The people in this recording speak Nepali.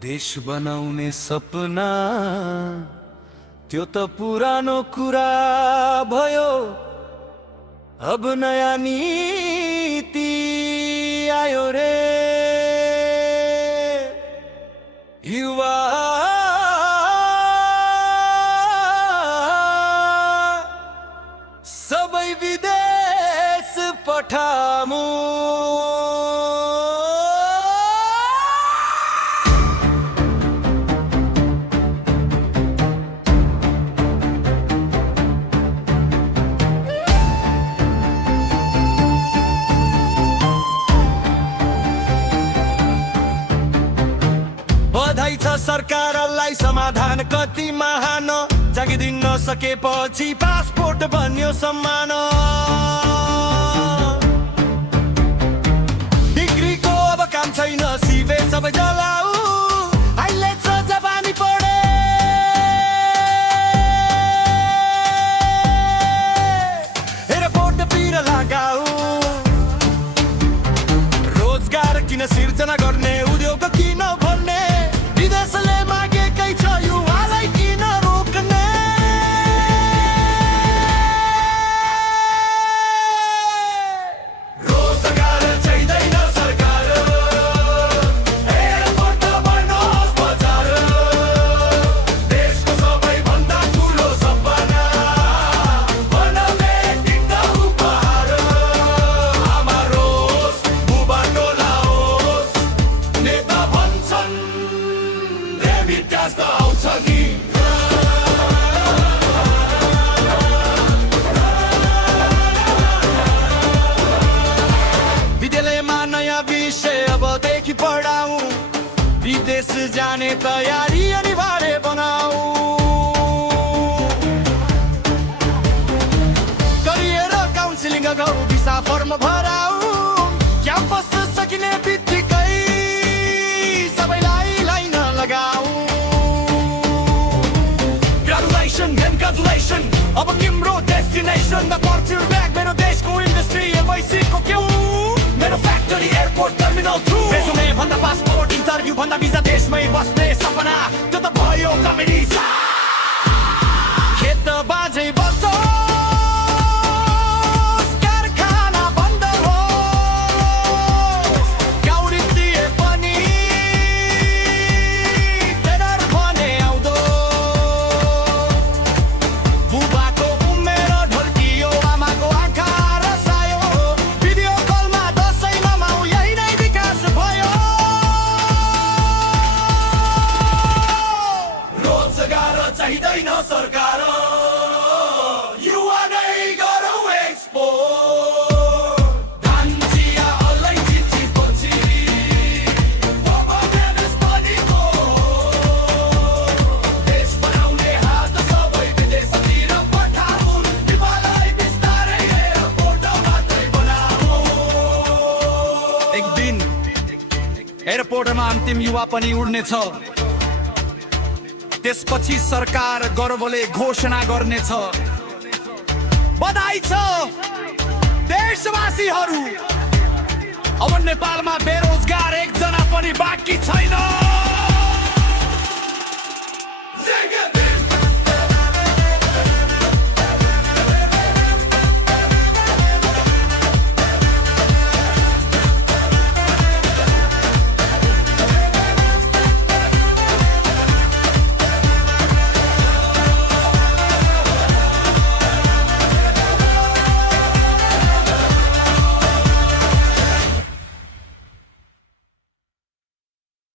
देश बनाउने सपना त्यो त पुरानो कुरा भयो। अब नयाँ नीति आयो रे। युवा सबै विदेश पठामु। बधाई छ सरकारलाई समाधान कति महान। जागिदिन नसकेपछि पासपोर्ट बन्यो सम्मान। डिग्रीको अब काम छैन, सिभे सबै जलाऊ। अहिले छ जापानी पढे। एयरपोर्ट पिर लगाऊ। रोजगार किन सिर्जना गर्ने, उद्योग किन भन्ने। विदेशले मागेकै छ युवालाई किन रोक्ने। रोजगार चाहिँदैन सरकार, एयरपोर्ट बनोस् बजार। देशको सबैभन्दा ठुलो सपना बनले टिक्दा उपहार। आमा रोस्, बुबा टोलाओस्, नेता भन्छन् विकास त आउँछ नि। विद्यालयमा नयाँ विषय अबदेखि पढाऊ। विदेश जाने तयारी अनिवार्य बनाऊ। करियर काउन्सिलिङ गरौ, भिसा फर्म भराऊ। क्याम्पस सकिने बित्तिकै सबैलाई लाइन लगाऊ। Congratulations, अब तिम्रो डेस्टिनेसनमा पर्छ ब्याग। मेरो देशको इन्डस्ट्री एमआइसीको क्यौ। मेरो फ्याक्ट्री एयरपोर्ट टर्मिनल 2। रेजुमे भन्दा पासपोर्ट, इन्टरभ्यू भन्दा भिजा। देशमै बस्ने सपना त्यो त भयो कमेडी। खेत बाँझै बसो, कारखाना बन्द हो। गाउँ दिए पनि टेडर भने आउँदो। बुबाको उमेर ढल्कियो, आमाको आँखा रसायो। भिडियो कलमा दसैँमा माउ, यही नै विकास भयो। रोजगार चाहिँदैन सरकार, युवा नै गरौ एक्सपोर्ट। धान चिया अलैँची चिजपछि मेहनत पनि हो। देश बनाउने हात सबै विदेशतिर पठाउन्। युवालाई बिस्तारै एयरपोर्ट मात्रै बनाऊ। एक दिन एयरपोर्टमा अन्तिम युवा पनि उड्नेछ। त्यसपछि सरकार गर्वले घोषणा गर्नेछ। बधाई छ देशवासीहरू, अब नेपालमा बेरोजगार एकजना पनि बाँकी छैन।